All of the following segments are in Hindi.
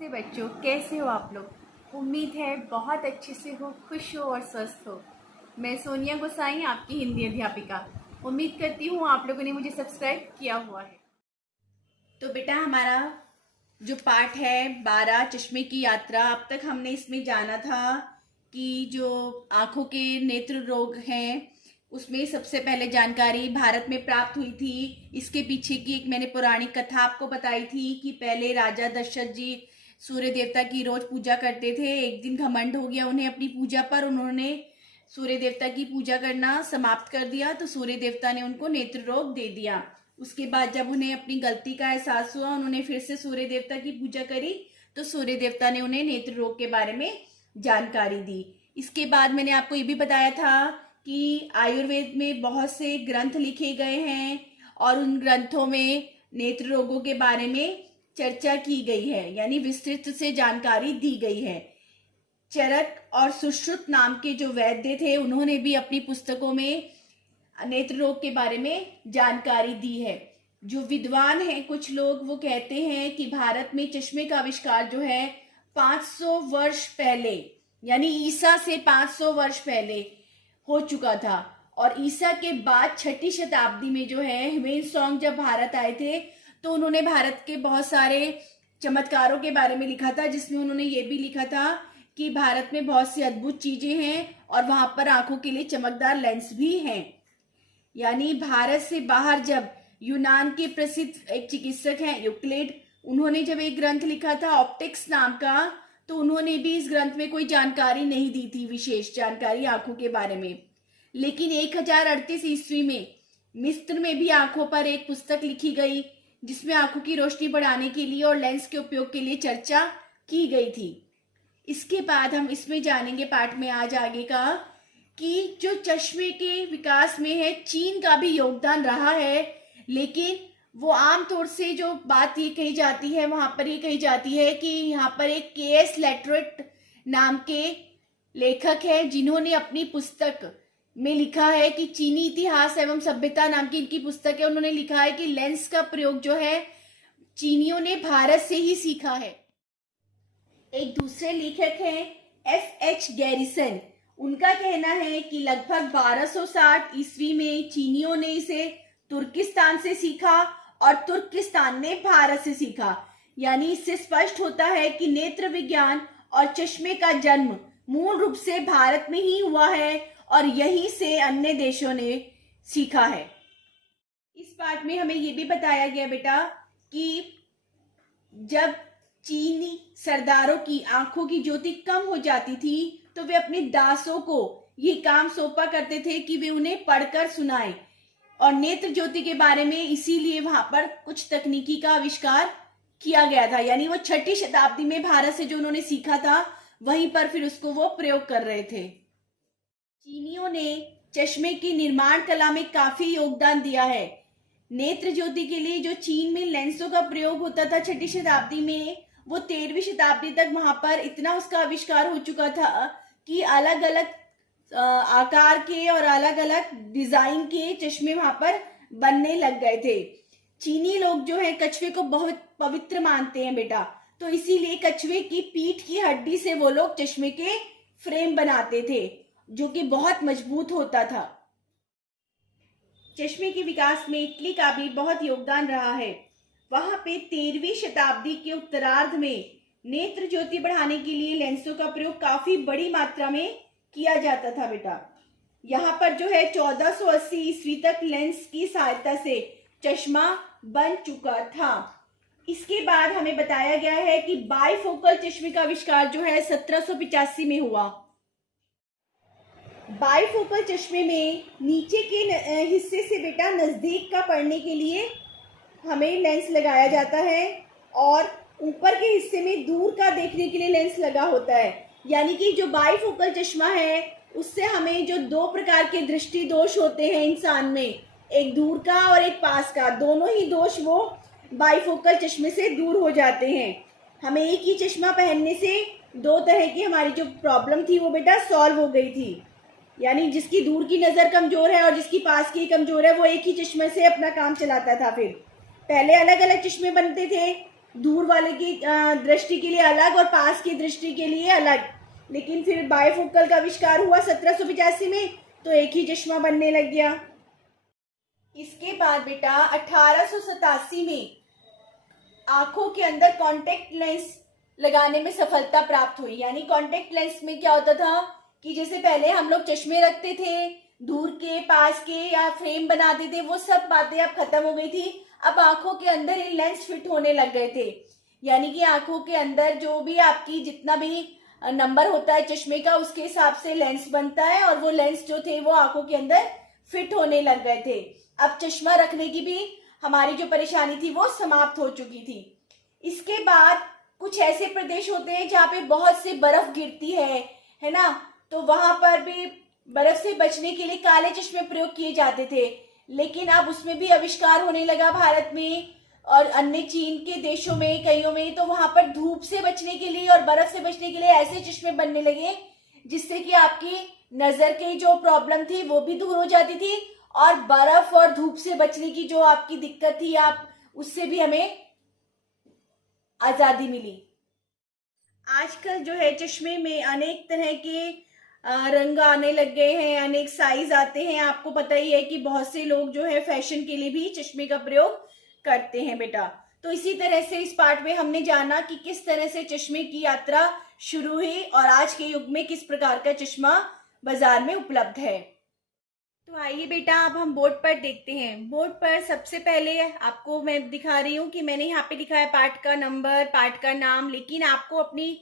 नमस्ते बच्चों, कैसे हो आप लोग। उम्मीद है बहुत अच्छे से हो, खुश हो और स्वस्थ हो। मैं सोनिया गोसाई, आपकी हिंदी अध्यापिका। उम्मीद करती हूँ आप लोगों ने मुझे सब्सक्राइब किया हुआ है। तो बेटा, हमारा जो पाठ है 12 चश्मे की यात्रा, अब तक हमने इसमें जाना था कि जो आँखों के नेत्र रोग हैं उसमें सबसे पहले जानकारी भारत में प्राप्त हुई थी। इसके पीछे की एक मैंने पौराणिक कथा आपको बताई थी कि पहले राजा दशरथ जी सूर्य देवता की रोज पूजा करते थे। एक दिन घमंड हो गया उन्हें अपनी पूजा पर, उन्होंने सूर्य देवता की पूजा करना समाप्त कर दिया, तो सूर्य देवता ने उनको नेत्र रोग दे दिया। उसके बाद जब उन्हें अपनी गलती का एहसास हुआ, उन्होंने फिर से सूर्य देवता की पूजा करी, तो सूर्य देवता ने उन्हें नेत्र रोग के बारे में जानकारी दी। इसके बाद मैंने आपको ये भी बताया था कि आयुर्वेद में बहुत से ग्रंथ लिखे गए हैं और उन ग्रंथों में नेत्र रोगों के बारे में चर्चा की गई है, यानी विस्तृत से जानकारी दी गई है। चरक और सुश्रुत नाम के जो वैद्य थे, उन्होंने भी अपनी पुस्तकों में नेत्र रोग के बारे में जानकारी दी है। जो विद्वान हैं कुछ लोग, वो कहते हैं कि भारत में चश्मे का आविष्कार जो है 500 वर्ष पहले, यानी ईसा से 500 वर्ष पहले हो चुका था। और ईसा के बाद 6ठी शताब्दी में जो है ह्वेनसांग जब भारत आए थे, तो उन्होंने भारत के बहुत सारे चमत्कारों के बारे में लिखा था, जिसमें उन्होंने ये भी लिखा था कि भारत में बहुत सी अद्भुत चीजें हैं और वहां पर आंखों के लिए चमकदार लेंस भी हैं। यानी भारत से बाहर जब यूनान के प्रसिद्ध एक चिकित्सक हैं यूक्लिड, उन्होंने जब एक ग्रंथ लिखा था ऑप्टिक्स नाम का, तो उन्होंने भी इस ग्रंथ में कोई जानकारी नहीं दी थी, विशेष जानकारी आंखों के बारे में। लेकिन 1038 ईस्वी में मिस्र में भी आंखों पर एक पुस्तक लिखी गई, जिसमें आंखों की रोशनी बढ़ाने के लिए और लेंस के उपयोग के लिए चर्चा की गई थी। इसके बाद हम इसमें जानेंगे पाठ में आज आगे का कि जो चश्मे के विकास में है चीन का भी योगदान रहा है। लेकिन वो आमतौर से जो बात ये कही जाती है, वहां पर ये कही जाती है कि यहाँ पर एक के.एस. लेटरेट नाम के लेखक है, जिन्होंने अपनी पुस्तक में लिखा है कि चीनी इतिहास एवं सभ्यता नाम की इनकी पुस्तक है। उन्होंने लिखा है कि लेंस का प्रयोग जो है चीनियों ने भारत से ही सीखा है। एक दूसरे लेखक हैं F.H. गैरिसन। उनका कहना है कि लगभग 1260 ईस्वी में चीनियों ने इसे तुर्किस्तान से सीखा और तुर्किस्तान ने भारत से सीखा। यानी इससे स्पष्ट होता है कि नेत्र विज्ञान और चश्मे का जन्म मूल रूप से भारत में ही हुआ है और यहीं से अन्य देशों ने सीखा है। इस पाठ में हमें ये भी बताया गया बेटा कि जब चीनी सरदारों की आंखों की ज्योति कम हो जाती थी, तो वे अपने दासों को ये काम सौंपा करते थे कि वे उन्हें पढ़कर सुनाएं। और नेत्र ज्योति के बारे में इसीलिए वहां पर कुछ तकनीकी का आविष्कार किया गया था। यानी वो 6ठी शताब्दी में भारत से जो उन्होंने सीखा था, वहीं पर फिर उसको वो प्रयोग कर रहे थे। चीनियों ने चश्मे की निर्माण कला में काफी योगदान दिया है। नेत्र ज्योति के लिए जो चीन में लेंसों का प्रयोग होता था 6ठी शताब्दी में, वो 13वीं शताब्दी तक वहां पर इतना उसका आविष्कार हो चुका था कि अलग अलग आकार के और अलग अलग डिजाइन के चश्मे वहां पर बनने लग गए थे। चीनी लोग जो है कछुए को बहुत पवित्र मानते हैं बेटा, तो इसीलिए कछुए की पीठ की हड्डी से वो लोग चश्मे के फ्रेम बनाते थे, जो कि बहुत मजबूत होता था। चश्मे के विकास में इटली का भी बहुत योगदान रहा है। वहां पे 13वीं शताब्दी के उत्तरार्ध में नेत्र ज्योति बढ़ाने के लिए लेंसों का प्रयोग काफी बड़ी मात्रा में किया जाता था बेटा। यहाँ पर जो है 1480 ईस्वी तक लेंस की सहायता से चश्मा बन चुका था। इसके बाद हमें बताया गया है कि बाइफोकल चश्मे का आविष्कार जो है 1785 में हुआ। बाइफोकल चश्मे में नीचे के हिस्से से बेटा नजदीक का पढ़ने के लिए हमें लेंस लगाया जाता है और ऊपर के हिस्से में दूर का देखने के लिए लेंस लगा होता है। यानी कि जो बाइफोकल चश्मा है उससे हमें जो 2 प्रकार के दृष्टि दोष होते हैं इंसान में, एक दूर का और एक पास का, दोनों ही दोष वो बाइफोकल चश्मे से दूर हो जाते हैं। हमें एक ही चश्मा पहनने से 2 तरह की हमारी जो प्रॉब्लम थी वो बेटा सॉल्व हो गई थी। यानी जिसकी दूर की नज़र कमज़ोर है और जिसकी पास की कमज़ोर है, वो एक ही चश्मे से अपना काम चलाता था। फिर पहले अलग अलग चश्मे बनते थे, दूर वाले की दृष्टि के लिए अलग और पास की दृष्टि के लिए अलग। लेकिन फिर बायफोकल का आविष्कार हुआ 1785 में, तो एक ही चश्मा बनने लग गया। इसके बाद बेटा 1887 में आंखों के अंदर कॉन्टेक्ट लेंस लगाने में सफलता प्राप्त हुई। यानी कॉन्टेक्ट लेंस में क्या होता था कि जैसे पहले हम लोग चश्मे रखते थे, दूर के पास के या फ्रेम बनाते थे, वो सब बातें अब खत्म हो गई थी। अब आंखों के अंदर ये लेंस फिट होने लग गए थे। यानी कि आंखों के अंदर जो भी आपकी जितना भी नंबर होता है चश्मे का, उसके हिसाब से लेंस बनता है, और वो लेंस जो थे वो आंखों के अंदर फिट होने लग गए थे। अब चश्मा रखने की भी हमारी जो परेशानी थी वो समाप्त हो चुकी थी। इसके बाद कुछ ऐसे प्रदेश होते हैं जहाँ पे बहुत सी बर्फ गिरती है ना, तो वहां पर भी बर्फ से बचने के लिए काले चश्मे प्रयोग किए जाते थे। लेकिन अब उसमें भी आविष्कार होने लगा भारत में और अन्य चीन के देशों में, कईयों में, तो वहां पर धूप से बचने के लिए और बर्फ से बचने के लिए ऐसे चश्मे बनने लगे जिससे कि आपकी नजर की जो प्रॉब्लम थी वो भी दूर हो जाती थी, और बर्फ और धूप से बचने की जो आपकी दिक्कत थी आप उससे भी हमें आजादी मिली। आजकल जो है चश्मे में अनेक तरह के रंग आने लग गए हैं, अनेक साइज आते हैं। आपको पता ही है कि बहुत से लोग जो है फैशन के लिए भी चश्मे का प्रयोग करते हैं बेटा। तो इसी तरह से इस पार्ट में हमने जाना कि किस तरह से चश्मे की यात्रा शुरू हुई और आज के युग में किस प्रकार का चश्मा बाजार में उपलब्ध है। तो आइए बेटा अब हम बोर्ड पर देखते हैं। बोर्ड पर सबसे पहले आपको मैं दिखा रही हूँ कि मैंने यहाँ पे लिखा है पाठ का नंबर, पाठ का नाम। लेकिन आपको अपनी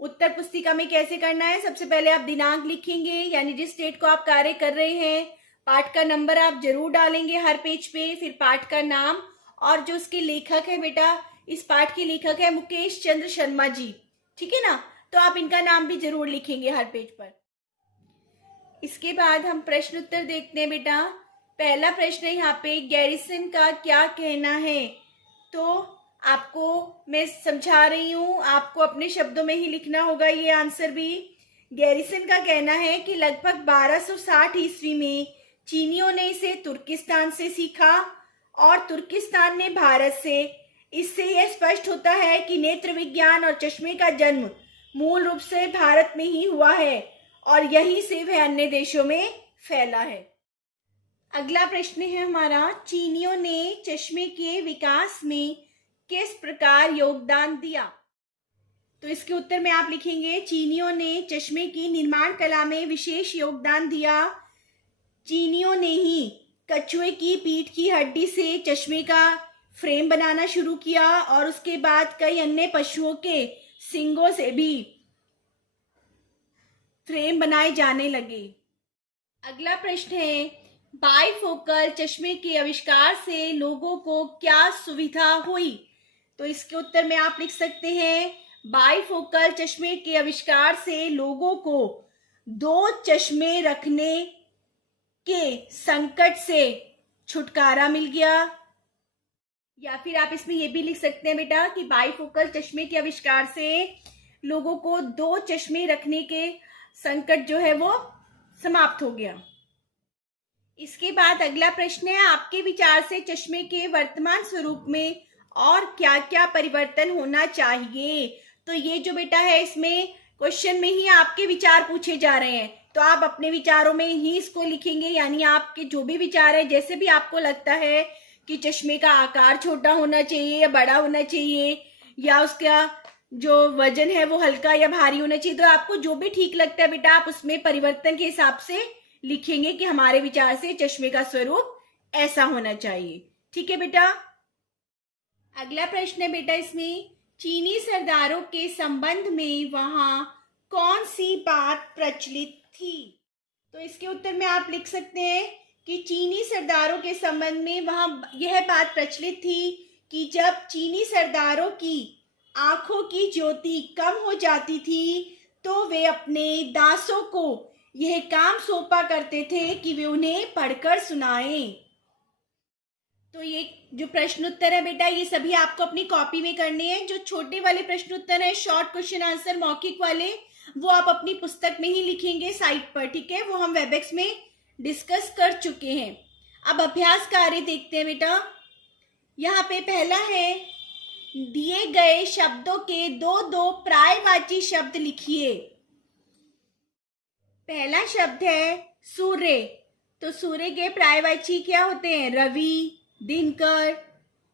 उत्तर पुस्तिका में कैसे करना है, सबसे पहले आप दिनांक लिखेंगे, यानी जिस डेट को आप कार्य कर रहे हैं। पाठ का नंबर आप जरूर डालेंगे हर पेज पे, फिर पाठ का नाम, और जो उसके लेखक है बेटा, इस पाठ के लेखक है मुकेश चंद्र शर्मा जी, ठीक है ना, तो आप इनका नाम भी जरूर लिखेंगे हर पेज पर। इसके बाद हम प्रश्न उत्तर देखते हैं बेटा। पहला प्रश्न है यहाँ पे, गैरिसन का क्या कहना है। तो आपको मैं समझा रही हूँ, आपको अपने शब्दों में ही लिखना होगा ये आंसर भी। गैरिसन का कहना है कि लगभग 1260 ईस्वी में चीनियों ने इसे तुर्किस्तान से सीखा और तुर्किस्तान ने भारत से। इससे यह स्पष्ट होता है कि नेत्र विज्ञान और चश्मे का जन्म मूल रूप से भारत में ही हुआ है और यही से वह अन्य देशों में फैला है। अगला प्रश्न है हमारा, चीनियों ने चश्मे के विकास में किस प्रकार योगदान दिया। तो इसके उत्तर में आप लिखेंगे, चीनियों ने चश्मे की निर्माण कला में विशेष योगदान दिया। चीनियों ने ही कछुए की पीठ की हड्डी से चश्मे का फ्रेम बनाना शुरू किया और उसके बाद कई अन्य पशुओं के सींगों से भी फ्रेम बनाए जाने लगे। अगला प्रश्न है, बाइफोकल चश्मे के आविष्कार से लोगों को क्या सुविधा हुई। तो इसके उत्तर में आप लिख सकते हैं, बाइफोकल चश्मे के आविष्कार से लोगों को दो चश्मे रखने के संकट से छुटकारा मिल गया। या फिर आप इसमें यह भी लिख सकते हैं बेटा कि बाइफोकल चश्मे के आविष्कार से लोगों को दो चश्मे रखने के संकट जो है वो समाप्त हो गया। इसके बाद अगला प्रश्न है, आपके विचार से चश्मे के वर्तमान स्वरूप में और क्या क्या परिवर्तन होना चाहिए। तो ये जो बेटा है इसमें क्वेश्चन में ही आपके विचार पूछे जा रहे हैं, तो आप अपने विचारों में ही इसको लिखेंगे। यानी आपके जो भी विचार है, जैसे भी आपको लगता है कि चश्मे का आकार छोटा होना चाहिए या बड़ा होना चाहिए, या उसका जो वजन है वो हल्का या भारी होना चाहिए, तो आपको जो भी ठीक लगता है बेटा आप उसमें परिवर्तन के हिसाब से लिखेंगे कि हमारे विचार से चश्मे का स्वरूप ऐसा होना चाहिए। ठीक है बेटा। अगला प्रश्न है बेटा इसमें, चीनी सरदारों के संबंध में वहां कौन सी बात प्रचलित थी। तो इसके उत्तर में आप लिख सकते हैं कि चीनी सरदारों के संबंध में वहां यह बात प्रचलित थी कि जब चीनी सरदारों की आंखों की ज्योति कम हो जाती थी तो वे अपने दासों को यह काम सौंपा करते थे कि वे उन्हें पढ़कर सुनाएं। तो ये जो प्रश्न उत्तर है बेटा ये सभी आपको अपनी कॉपी में करने हैं। जो छोटे वाले प्रश्न उत्तर है, शॉर्ट क्वेश्चन आंसर मौखिक वाले, वो आप अपनी पुस्तक में ही लिखेंगे साइट पर। ठीक है, वो हम वेबएक्स में डिस्कस कर चुके हैं। अब अभ्यास कार्य देखते हैं बेटा। यहाँ पे पहला है दिए गए शब्दों के दो दो पर्यायवाची शब्द लिखिए। पहला शब्द है सूर्य। तो सूर्य के पर्यायवाची क्या होते हैं? रवि, दिनकर,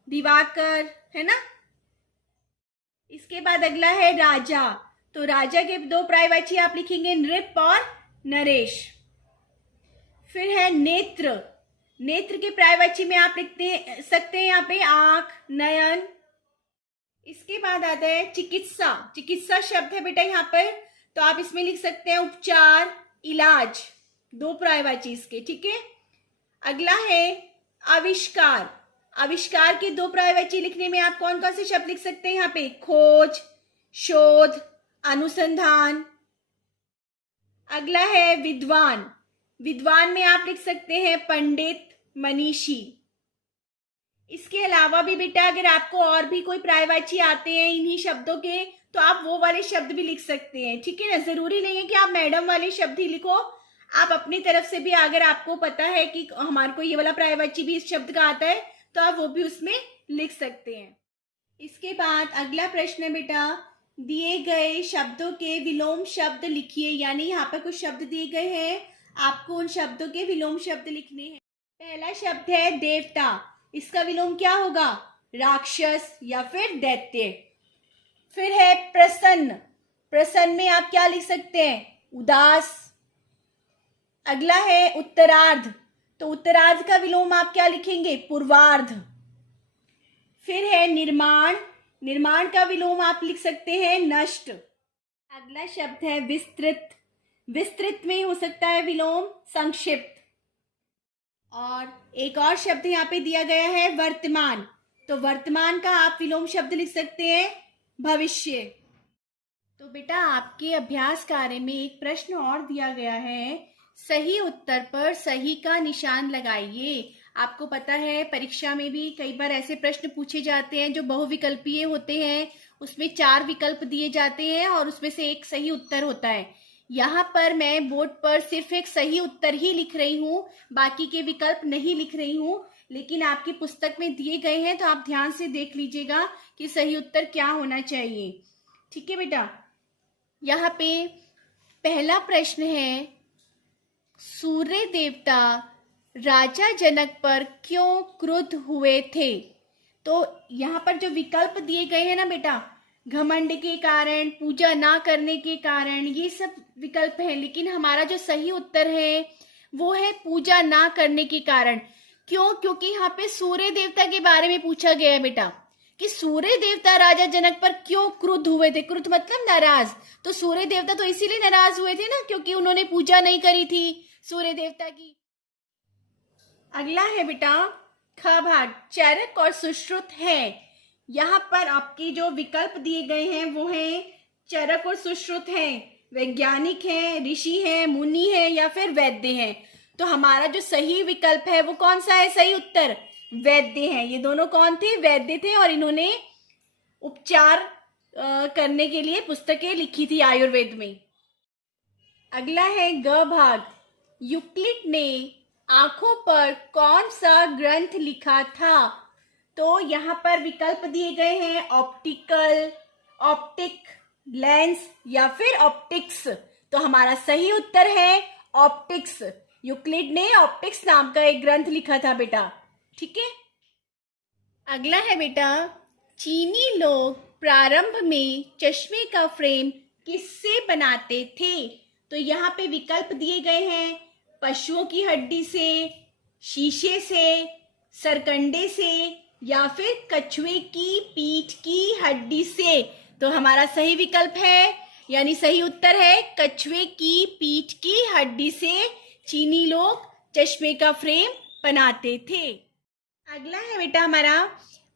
दिवाकर, है ना। इसके बाद अगला है राजा। तो राजा के दो पर्यायवाची आप लिखेंगे नृप और नरेश। फिर है नेत्र। नेत्र के पर्यायवाची में आप लिखते सकते हैं यहाँ पे आंख, नयन। इसके बाद आता है चिकित्सा। चिकित्सा शब्द है बेटा यहाँ पर, तो आप इसमें लिख सकते हैं उपचार, इलाज, दो पर्यायवाची इसके, ठीक है। अगला है आविष्कार। आविष्कार के दो पर्यायवाची लिखने में आप कौन कौन से शब्द लिख सकते हैं यहाँ पे? खोज, शोध, अनुसंधान। अगला है विद्वान। विद्वान में आप लिख सकते हैं पंडित, मनीषी। इसके अलावा भी बेटा अगर आपको और भी कोई पर्यायवाची आते हैं इन्हीं शब्दों के, तो आप वो वाले शब्द भी लिख सकते हैं, ठीक है ना। जरूरी नहीं है कि आप मैडम वाले शब्द ही लिखो, आप अपनी तरफ से भी अगर आपको पता है कि हमारे को ये वाला पर्यायवाची भी इस शब्द का आता है तो आप वो भी उसमें लिख सकते हैं। इसके बाद अगला प्रश्न है बेटा, दिए गए शब्दों के विलोम शब्द लिखिए। यानी यहाँ पर कुछ शब्द दिए गए हैं, आपको उन शब्दों के विलोम शब्द लिखने हैं। पहला शब्द है देवता। इसका विलोम क्या होगा? राक्षस या फिर दैत्य। फिर है प्रसन्न। प्रसन्न में आप क्या लिख सकते हैं? उदास। अगला है उत्तरार्ध। तो उत्तरार्ध का विलोम आप क्या लिखेंगे? पूर्वार्ध। फिर है निर्माण। निर्माण का विलोम आप लिख सकते हैं नष्ट। अगला शब्द है विस्तृत। विस्तृत में हो सकता है विलोम संक्षिप्त। और एक और शब्द यहाँ पे दिया गया है वर्तमान। तो वर्तमान का आप विलोम शब्द लिख सकते हैं भविष्य। तो बेटा आपके अभ्यास कार्य में एक प्रश्न और दिया गया है, सही उत्तर पर सही का निशान लगाइए। आपको पता है परीक्षा में भी कई बार ऐसे प्रश्न पूछे जाते हैं जो बहुविकल्पीय होते हैं, उसमें 4 विकल्प दिए जाते हैं और उसमें से एक सही उत्तर होता है। यहाँ पर मैं बोर्ड पर सिर्फ एक सही उत्तर ही लिख रही हूँ, बाकी के विकल्प नहीं लिख रही हूँ, लेकिन आपकी पुस्तक में दिए गए हैं तो आप ध्यान से देख लीजिएगा कि सही उत्तर क्या होना चाहिए, ठीक है बेटा। यहाँ पे पहला प्रश्न है, सूर्य देवता राजा जनक पर क्यों क्रुद्ध हुए थे? तो यहाँ पर जो विकल्प दिए गए हैं ना बेटा, घमंड के कारण, पूजा ना करने के कारण, ये सब विकल्प हैं, लेकिन हमारा जो सही उत्तर है वो है पूजा ना करने के कारण। क्यों? क्योंकि यहाँ पे सूर्य देवता के बारे में पूछा गया है बेटा कि सूर्य देवता राजा जनक पर क्यों क्रुद्ध हुए थे। क्रुद्ध मतलब नाराज। तो सूर्य देवता तो इसीलिए नाराज हुए थे ना क्योंकि उन्होंने पूजा नहीं करी थी सूर्य देवता की। अगला है बेटा ख भाग, चरक और सुश्रुत है। यहाँ पर आपके जो विकल्प दिए गए हैं वो हैं चरक और सुश्रुत हैं, वैज्ञानिक हैं, ऋषि हैं, मुनि हैं या फिर वैद्य हैं। तो हमारा जो सही विकल्प है वो कौन सा है? सही उत्तर वैद्य हैं। ये दोनों कौन थे? वैद्य थे और इन्होंने उपचार करने के लिए पुस्तकें लिखी थी आयुर्वेद में। अगला है ग भाग, यूक्लिड ने आंखों पर कौन सा ग्रंथ लिखा था? तो यहाँ पर विकल्प दिए गए हैं ऑप्टिकल, ऑप्टिक, लेंस या फिर ऑप्टिक्स। तो हमारा सही उत्तर है ऑप्टिक्स। यूक्लिड ने ऑप्टिक्स नाम का एक ग्रंथ लिखा था बेटा, ठीक है। अगला है बेटा, चीनी लोग प्रारंभ में चश्मे का फ्रेम किससे बनाते थे? तो यहाँ पे विकल्प दिए गए हैं पशुओं की हड्डी से, शीशे से, सरकंडे से या फिर कछुए की पीठ की हड्डी से। तो हमारा सही विकल्प है यानी सही उत्तर है कछुए की पीठ की हड्डी से चीनी लोग चश्मे का फ्रेम बनाते थे। अगला है बेटा हमारा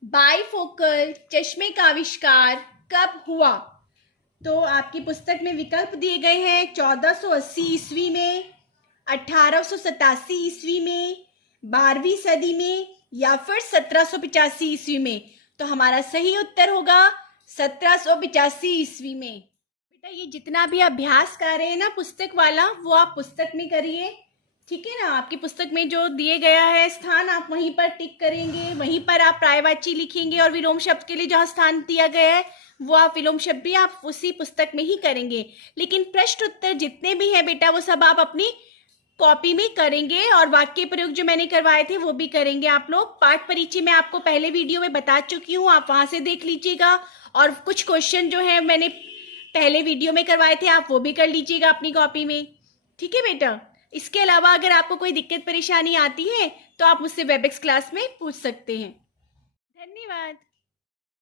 बाइफोकल चश्मे का आविष्कार कब हुआ? तो आपकी पुस्तक में विकल्प दिए गए हैं 1480 ईस्वी में, 1887 ईस्वी में, 12वीं सदी में या फिर 1785 ईस्वी में। तो हमारा सही उत्तर होगा 1785 ईस्वी में। बेटा ये जितना भी अभ्यास कर रहे हैं ना पुस्तक वाला, वो आप पुस्तक में करिए, ठीक है ना। आपकी पुस्तक में जो दिए गया है स्थान, आप वहीं पर टिक करेंगे, वहीं पर आप पर्यायवाची लिखेंगे और विलोम शब्द के लिए जहाँ स्थान दिया गया है वो आप विलोम शब्द भी आप उसी पुस्तक में ही करेंगे। लेकिन प्रश्न उत्तर जितने भी हैं बेटा वो सब आप अपनी कॉपी में करेंगे और वाक्य प्रयोग जो मैंने करवाए थे वो भी करेंगे आप लोग। पाठ परिचय मैं आपको पहले वीडियो में बता चुकी हूँ, आप वहां से देख लीजिएगा। और कुछ क्वेश्चन जो है मैंने पहले वीडियो में करवाए थे आप वो भी कर लीजिएगा अपनी कॉपी में। ठीक है बेटा। इसके अलावा अगर आपको कोई दिक्कत परेशानी आती है तो आप मुझसे वेबएक्स क्लास में पूछ सकते हैं। धन्यवाद।